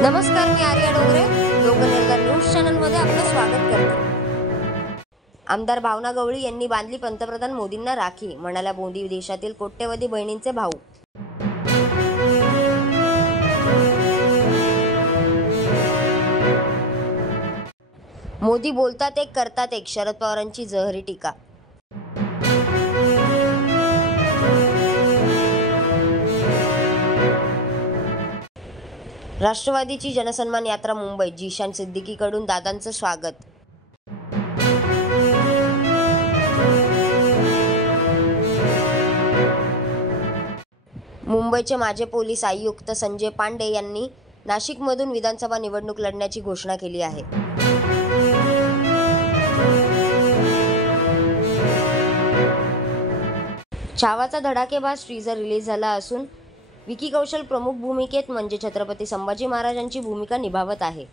नमस्कार, मी आर्या डोंगरे लोकनिर्धार न्यूज चॅनलमध्ये आपलं स्वागत करते। आमदार भावना गवळी यांनी बांधली पंतप्रधान मोदींना राखी, म्हणाल्या मोदी देशातील कोट्यवधी बहिणींचे भाऊ। मोदी बोलतात एक करतात एक, शरद पवारांची जहरी टीका। राष्ट्रवादीची जनसन्मान यात्रा मुंबईत, जिशान सिद्दीकीकडून दादांचं स्वागत। मुंबईचे माजी पोलीस आयुक्त संजय पांडे यांनी नाशिकमधून विधानसभा निवडणूक लढण्याची घोषणा केली आहे। छावाचा धडाकेबाज टीझर रिलीज झाला असून विकी कौशल प्रमुख भूमिकेत म्हणजे छत्रपती संभाजी महाराजांची भूमिका निभावत आहे।